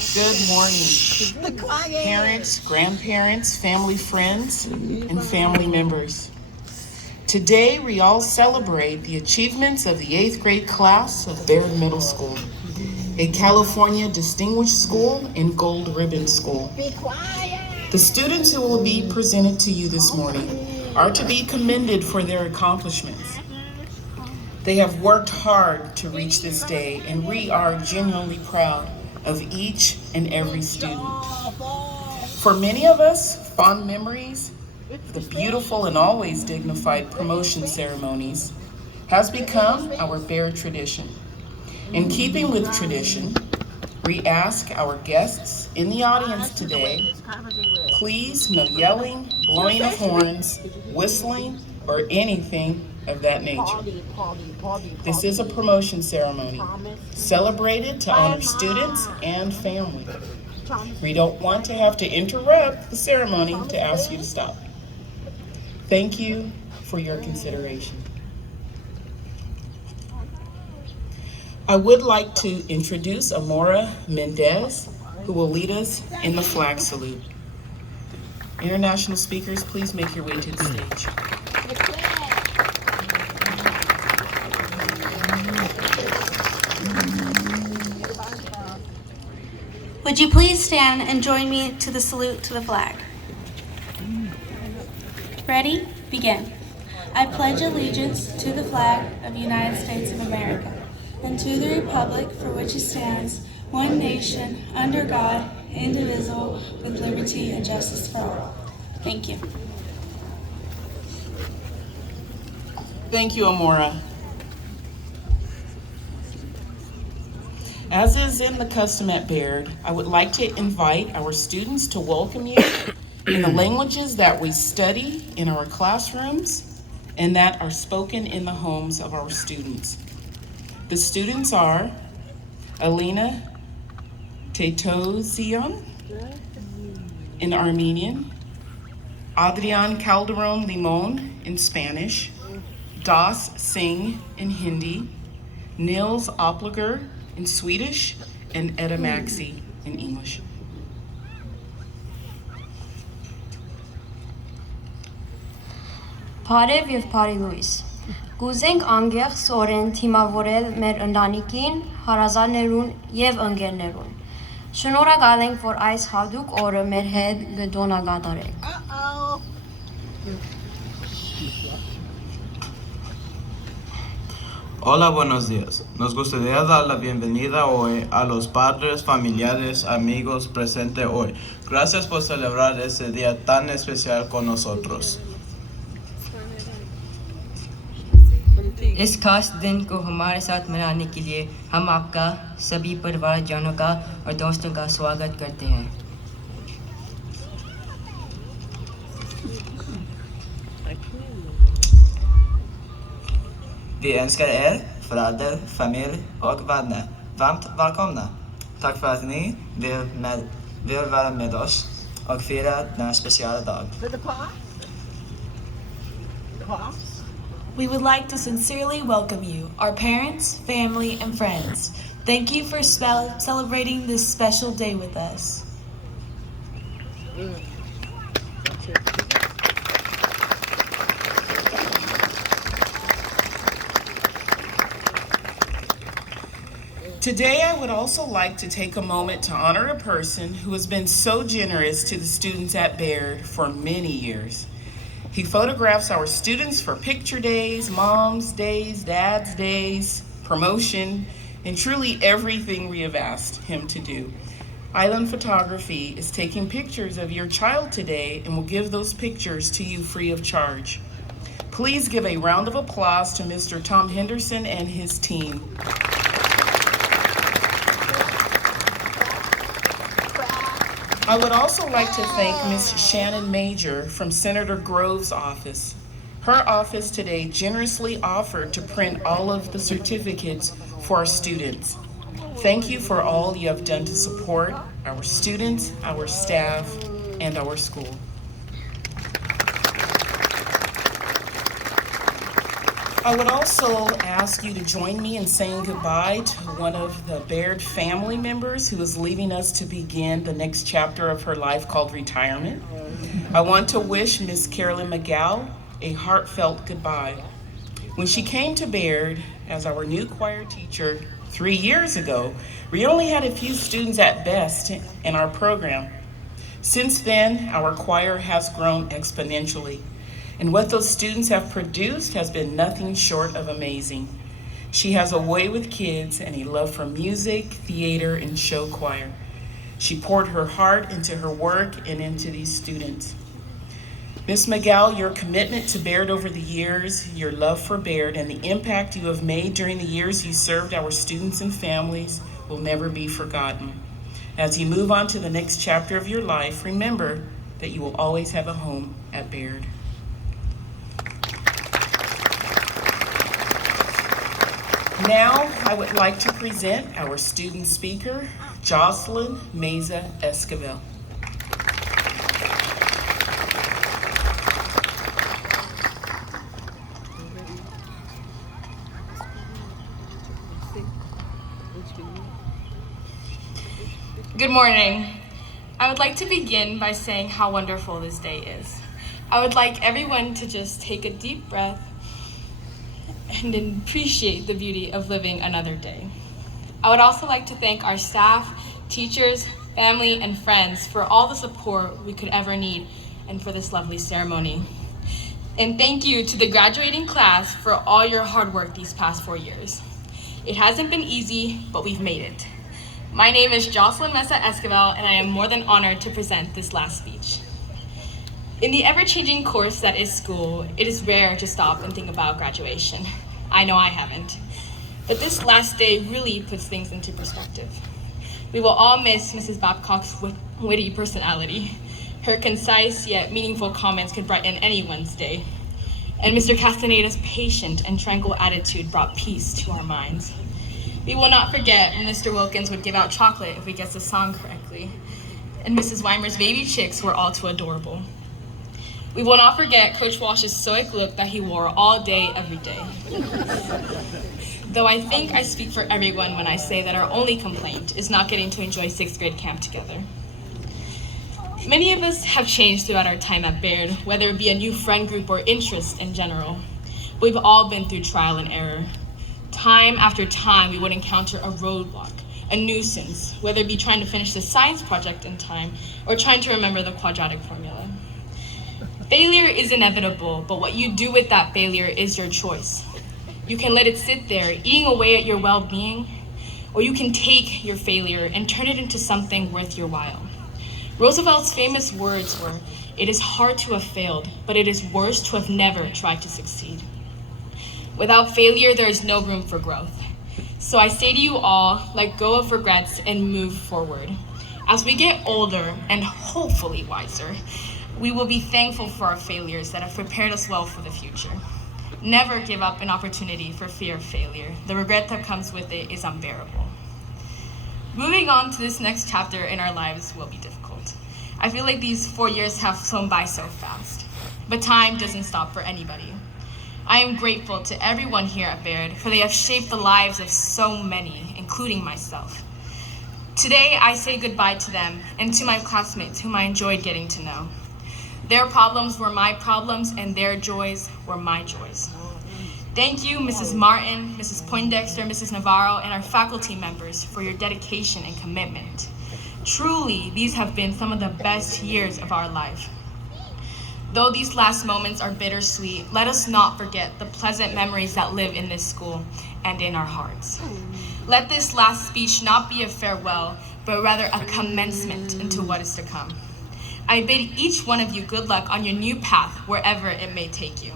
Good morning, parents, grandparents, family friends, and family members. Today, we all celebrate the achievements of the 8th grade class of Baird Middle School, a California Distinguished School and Gold Ribbon School. The students who will be presented to you this morning are to be commended for their accomplishments. They have worked hard to reach this day, and we are genuinely proud of each and every student. For many of us, fond memories of the beautiful and always dignified promotion ceremonies has become our Baird tradition. In keeping with tradition, we ask our guests in the audience today, please no yelling, blowing of horns, whistling, or anything of that nature. This is a promotion ceremony celebrated to honor students and family. We don't want to have to interrupt the ceremony to ask you to stop. Thank you for your consideration. I would like to introduce Amora Mendez, who will lead us in the flag salute. International speakers, please make your way to the stage. Would you please stand and join me to the salute to the flag? Ready? Begin. I pledge allegiance to the flag of the United States of America and to the republic for which it stands, one nation, under God, indivisible, with liberty and justice for all. Thank you. Thank you, Amora. As is in the custom at Baird, I would like to invite our students to welcome you in the languages that we study in our classrooms and that are spoken in the homes of our students. The students are Alina Tetozion in Armenian, Adrian Calderon Limon in Spanish, Das Singh in Hindi, Nils Opliger in Swedish, and Etta Maxey in English. Բարև եւ բարի լույս։ Կուզենք անգեղս օրեն թիմավորել մեր ընտանիքին, հարազատներուն եւ ընկերներուն։ Շնորհակալ ենք, որ այս հատուկ օրը մեր հետ գտոնագատարեք։ Hola, buenos días. Nos gustaría dar la bienvenida hoy a los padres, familiares, amigos presentes hoy. Gracias por celebrar este día tan especial con nosotros. इस खास दिन को हमारे साथ मनाने के लिए हम आपका सभी परिवारजनों का और दोस्तों का स्वागत करते हैं। Vi önskar föräldrar, familj och vänner varmt välkomna. Tack för att ni vill vara med oss och fira denna speciella dag. We would like to sincerely welcome you, our parents, family, and friends. Thank you for celebrating this special day with us. Today, I would also like to take a moment to honor a person who has been so generous to the students at Baird for many years. He photographs our students for picture days, mom's days, dad's days, promotion, and truly everything we have asked him to do. Island Photography is taking pictures of your child today and will give those pictures to you free of charge. Please give a round of applause to Mr. Tom Henderson and his team. I would also like to thank Ms. Shannon Major from Senator Grove's office. Her office today generously offered to print all of the certificates for our students. Thank you for all you have done to support our students, our staff, and our school. I would also ask you to join me in saying goodbye to one of the Baird family members who is leaving us to begin the next chapter of her life called retirement. I want to wish Miss Carolyn McGow a heartfelt goodbye. When she came to Baird as our new choir teacher 3 years ago, we only had a few students at best in our program. Since then, our choir has grown exponentially, and what those students have produced has been nothing short of amazing. She has a way with kids and a love for music, theater, and show choir. She poured her heart into her work and into these students. Ms. McGow, your commitment to Baird over the years, your love for Baird, and the impact you have made during the years you served our students and families will never be forgotten. As you move on to the next chapter of your life, remember that you will always have a home at Baird. Now, I would like to present our student speaker, Joselyn Meza Esquivel. Good morning. I would like to begin by saying how wonderful this day is. I would like everyone to just take a deep breath and appreciate the beauty of living another day. I would also like to thank our staff, teachers, family, and friends for all the support we could ever need and for this lovely ceremony. And thank you to the graduating class for all your hard work these past 4 years. It hasn't been easy, but we've made it. My name is Joselyn Meza Esquivel, and I am more than honored to present this last speech. In the ever-changing course that is school, it is rare to stop and think about graduation. I know I haven't. But this last day really puts things into perspective. We will all miss Mrs. Babcock's witty personality. Her concise yet meaningful comments could brighten anyone's day. And Mr. Castaneda's patient and tranquil attitude brought peace to our minds. We will not forget when Mr. Wilkins would give out chocolate if we guessed the song correctly. And Mrs. Weimer's baby chicks were all too adorable. We will not forget Coach Walsh's stoic look that he wore all day, every day. Though I think I speak for everyone when I say that our only complaint is not getting to enjoy 6th grade camp together. Many of us have changed throughout our time at Baird, whether it be a new friend group or interest in general. We've all been through trial and error. Time after time, we would encounter a roadblock, a nuisance, whether it be trying to finish the science project in time or trying to remember the quadratic formula. Failure is inevitable, but what you do with that failure is your choice. You can let it sit there, eating away at your well-being, or you can take your failure and turn it into something worth your while. Roosevelt's famous words were, "It is hard to have failed, but it is worse to have never tried to succeed." Without failure, there is no room for growth. So I say to you all, let go of regrets and move forward. As we get older and hopefully wiser, we will be thankful for our failures that have prepared us well for the future. Never give up an opportunity for fear of failure. The regret that comes with it is unbearable. Moving on to this next chapter in our lives will be difficult. I feel like these 4 years have flown by so fast, but time doesn't stop for anybody. I am grateful to everyone here at Baird, for they have shaped the lives of so many, including myself. Today, I say goodbye to them and to my classmates whom I enjoyed getting to know. Their problems were my problems, and their joys were my joys. Thank you, Mrs. Martin, Mrs. Poindexter, Mrs. Navarro, and our faculty members for your dedication and commitment. Truly, these have been some of the best years of our life. Though these last moments are bittersweet, let us not forget the pleasant memories that live in this school and in our hearts. Let this last speech not be a farewell, but rather a commencement into what is to come. I bid each one of you good luck on your new path, wherever it may take you.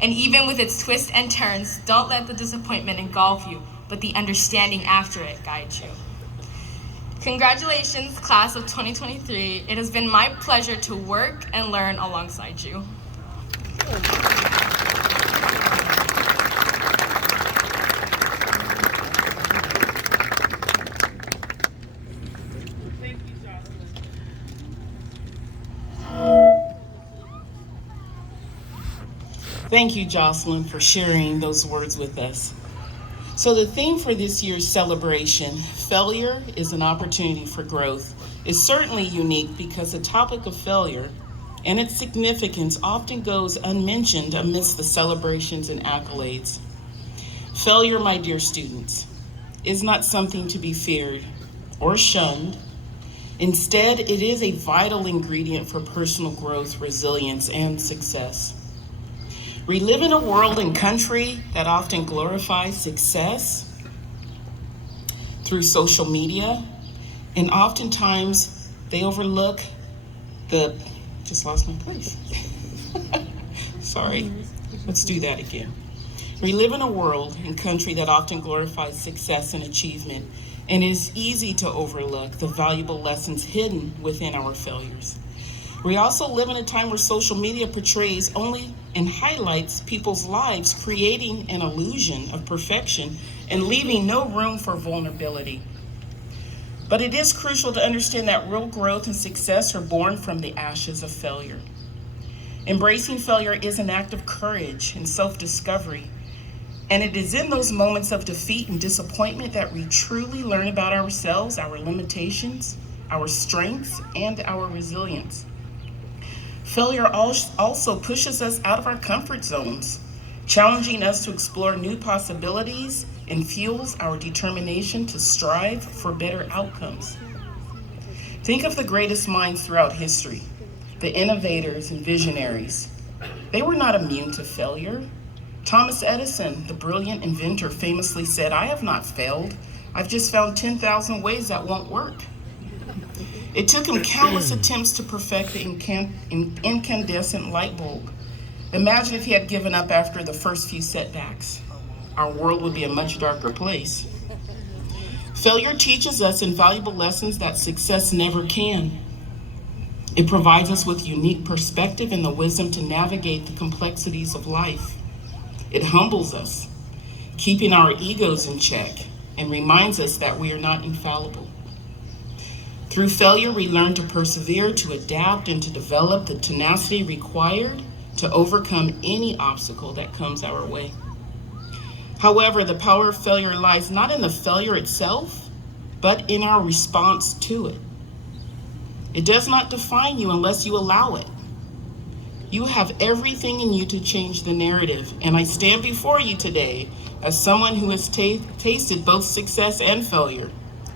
And even with its twists and turns, don't let the disappointment engulf you, but the understanding after it guide you. Congratulations, class of 2023. It has been my pleasure to work and learn alongside you. Thank you, Joselyn, for sharing those words with us. So the theme for this year's celebration, Failure is an Opportunity for Growth, is certainly unique because the topic of failure and its significance often goes unmentioned amidst the celebrations and accolades. Failure, my dear students, is not something to be feared or shunned. Instead, it is a vital ingredient for personal growth, resilience, and success. We live in a world and country that often glorifies success through social media, and oftentimes they overlook just lost my place. Sorry, let's do that again. We live in a world and country that often glorifies success and achievement, and it is easy to overlook the valuable lessons hidden within our failures. We also live in a time where social media portrays only and highlights people's lives, creating an illusion of perfection and leaving no room for vulnerability. But it is crucial to understand that real growth and success are born from the ashes of failure. Embracing failure is an act of courage and self-discovery, and it is in those moments of defeat and disappointment that we truly learn about ourselves, our limitations, our strengths, and our resilience. Failure also pushes us out of our comfort zones, challenging us to explore new possibilities and fuels our determination to strive for better outcomes. Think of the greatest minds throughout history, the innovators and visionaries. They were not immune to failure. Thomas Edison, the brilliant inventor, famously said, "I have not failed. I've just found 10,000 ways that won't work." It took him countless attempts to perfect the incandescent light bulb. Imagine if he had given up after the first few setbacks. Our world would be a much darker place. Failure teaches us invaluable lessons that success never can. It provides us with unique perspective and the wisdom to navigate the complexities of life. It humbles us, keeping our egos in check, and reminds us that we are not infallible. Through failure, we learn to persevere, to adapt, and to develop the tenacity required to overcome any obstacle that comes our way. However, the power of failure lies not in the failure itself, but in our response to it. It does not define you unless you allow it. You have everything in you to change the narrative, and I stand before you today as someone who has tasted both success and failure,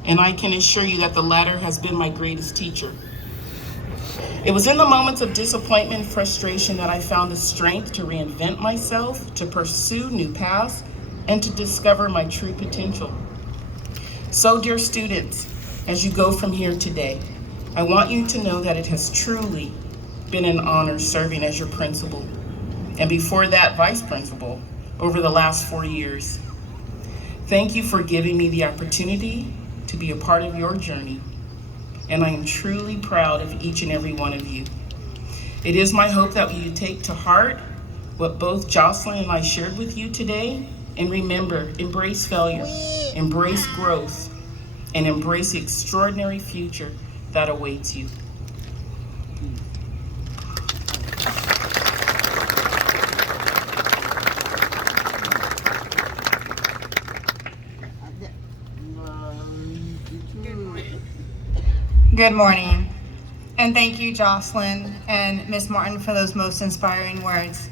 and I can assure you that the latter has been my greatest teacher. It was in the moments of disappointment and frustration that I found the strength to reinvent myself, to pursue new paths, and to discover my true potential. So, dear students, as you go from here today, I want you to know that it has truly been an honor serving as your principal, and before that, vice principal, over the last 4 years. Thank you for giving me the opportunity to be a part of your journey, and I am truly proud of each and every one of you. It is my hope that you take to heart what both Joselyn and I shared with you today, and remember, embrace failure, embrace growth, and embrace the extraordinary future that awaits you. Good morning, and thank you, Joselyn and Ms. Martin, for those most inspiring words.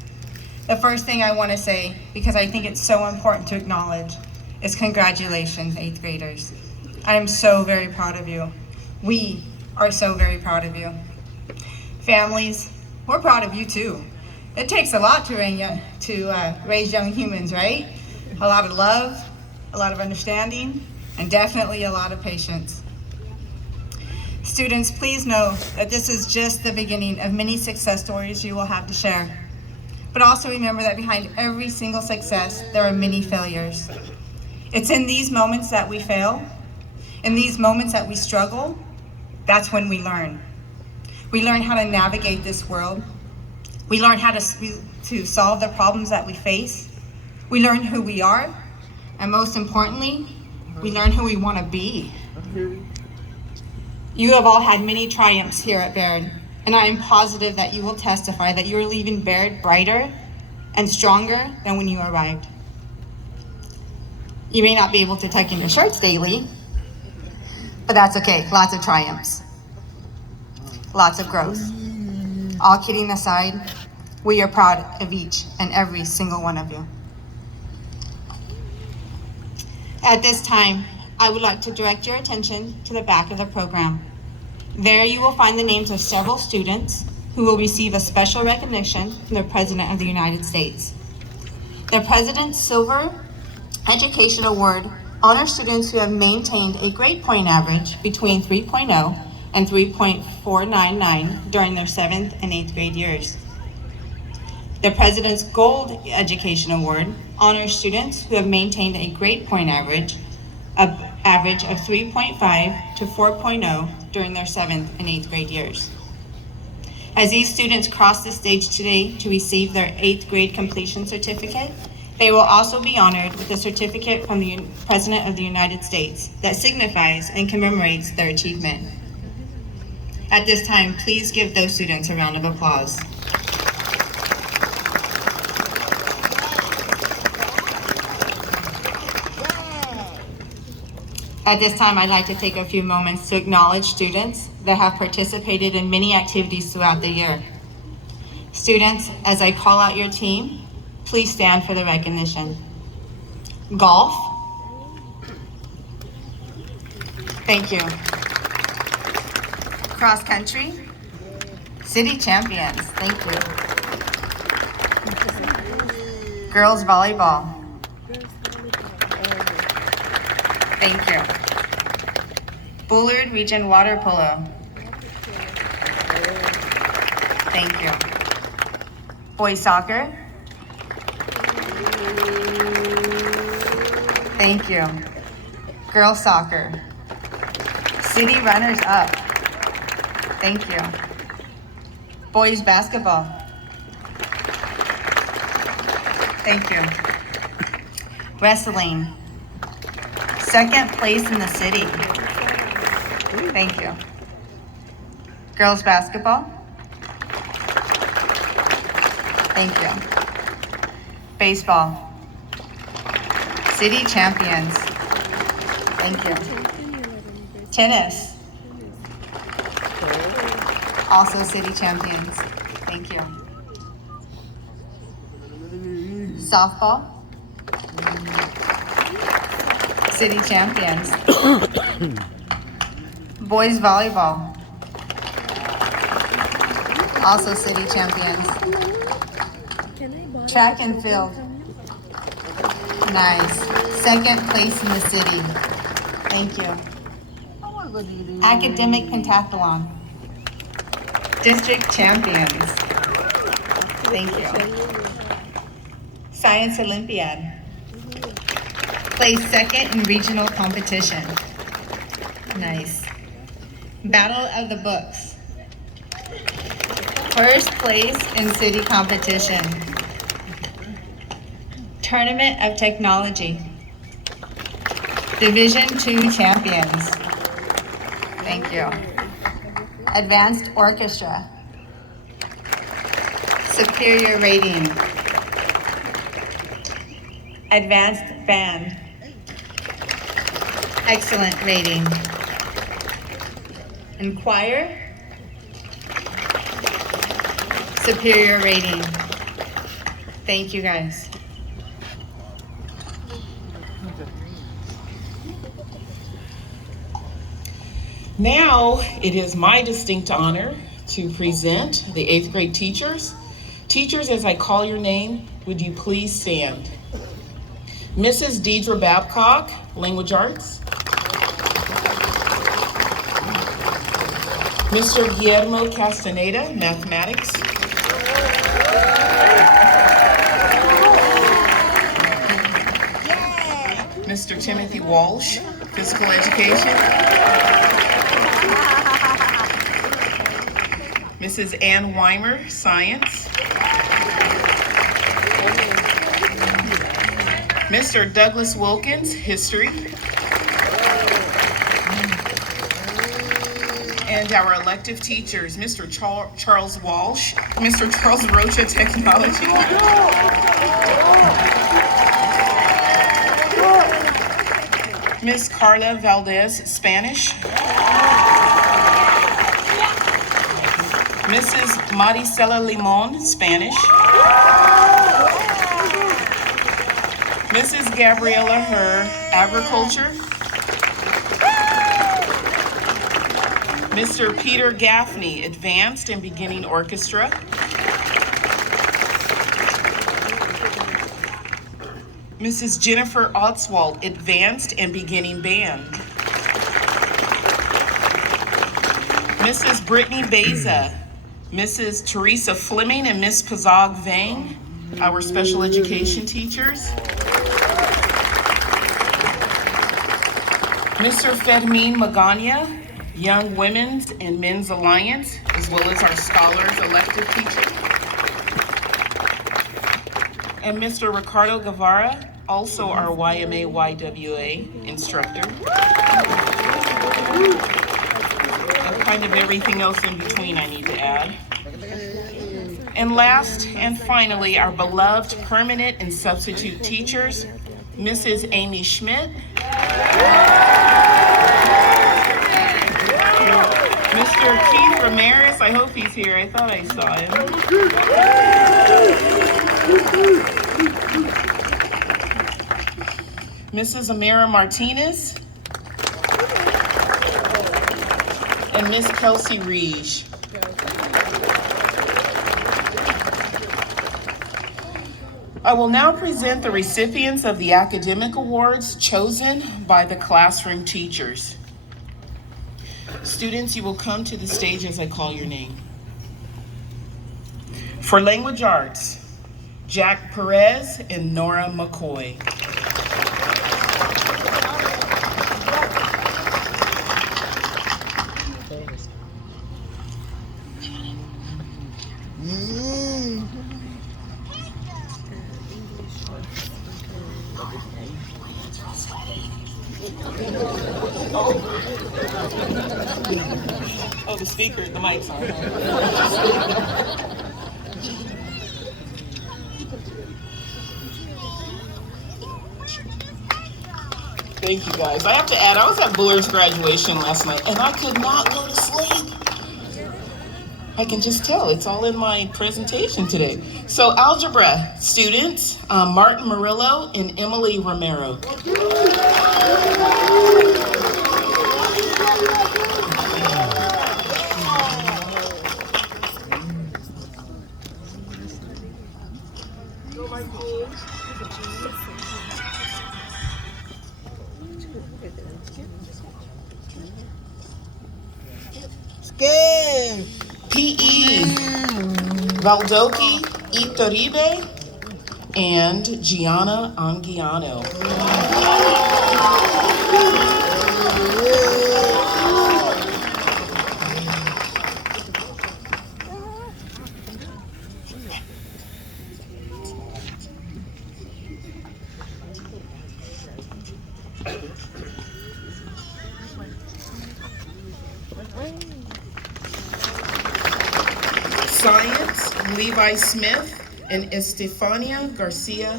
The first thing I want to say, because I think it's so important to acknowledge, is congratulations, 8th graders. I am so very proud of you. We are so very proud of you. Families, we're proud of you too. It takes a lot to raise young humans, right? A lot of love, a lot of understanding, and definitely a lot of patience. Students, please know that this is just the beginning of many success stories you will have to share. But also remember that behind every single success, there are many failures. It's in these moments that we fail, in these moments that we struggle, that's when we learn. We learn how to navigate this world. We learn how to solve the problems that we face. We learn who we are, and most importantly, we learn who we want to be. You have all had many triumphs here at Baird, and I am positive that you will testify that you are leaving Baird brighter, and stronger than when you arrived. You may not be able to tuck in your shirts daily, but that's okay. Lots of triumphs, lots of growth. All kidding aside, we are proud of each and every single one of you. At this time, I would like to direct your attention to the back of the program. There you will find the names of several students who will receive a special recognition from the President of the United States. The President's Silver Education Award honors students who have maintained a grade point average between 3.0 and 3.499 during their 7th and 8th grade years. The President's Gold Education Award honors students who have maintained a grade point average of 3.5 to 4.0 during their 7th and 8th grade years. As these students cross the stage today to receive their 8th grade completion certificate, they will also be honored with a certificate from the President of the United States that signifies and commemorates their achievement. At this time, please give those students a round of applause. At this time, I'd like to take a few moments to acknowledge students that have participated in many activities throughout the year. Students, as I call out your team, please stand for the recognition. Golf. Thank you. Cross country. City champions. Thank you. Girls volleyball. Thank you. Bullard Region Water Polo. Thank you. Boys soccer. Thank you. Girls soccer. City runners up. Thank you. Boys basketball. Thank you. Wrestling. 2nd place in the city. Thank you. Girls basketball. Thank you. Baseball. City champions. Thank you. Tennis. Also city champions. Thank you. Softball. City champions. Boys volleyball. Also city champions. Track and field. Nice. 2nd place in the city. Thank you. Academic pentathlon. District champions. Thank you. Science Olympiad. Placed 2nd in regional competition. Nice. Battle of the Books. 1st place in city competition. Tournament of Technology. Division 2 champions. Thank you. Advanced Orchestra. Superior rating. Advanced Band. Excellent rating. And choir. Superior rating. Thank you guys. Now, it is my distinct honor to present the 8th grade teachers. Teachers, as I call your name, would you please stand? Mrs. Deidre Babcock, Language Arts. Mr. Guillermo Castaneda, Mathematics. Mr. Timothy Walsh, Physical Education. Mrs. Ann Weimer, Science. Mr. Douglas Wilkins, History. And our elective teachers, Mr. Charles Walsh, Mr. Charles Rocha, Technology. Ms. Carla Valdez, Spanish. Mrs. Maricela Limon, Spanish. Mrs. Gabriela Herr, Agriculture. Mr. Peter Gaffney, Advanced and Beginning Orchestra. Mrs. Jennifer Otswald, Advanced and Beginning Band. Mrs. Brittany Beza, Mrs. Teresa Fleming and Miss Pazog Vang, our special education teachers. Mr. Fermin Magana, Young Women's and Men's Alliance, as well as our scholars elective teacher. And Mr. Ricardo Guevara, also our YMA-YWA instructor. And kind of everything else in between I need to add. And last and finally, our beloved permanent and substitute teachers, Mrs. Amy Schmidt, Mr. Keith Ramirez, I hope he's here. I thought I saw him. Mrs. Amira Martinez. And Miss Kelsey Reege. I will now present the recipients of the academic awards chosen by the classroom teachers. Students, you will come to the stage as I call your name. For language arts, Jack Perez and Nora McCoy. Oh, the speaker, the mic's on. Thank you guys. I have to add, I was at Buller's graduation last night and I could not go to sleep. I can just tell, it's all in my presentation today. So algebra students, Martin Murillo and Emily Romero. PE, Valdoki Itoribe and Gianna Anguiano. Science, Levi Smith and Estefania Garcia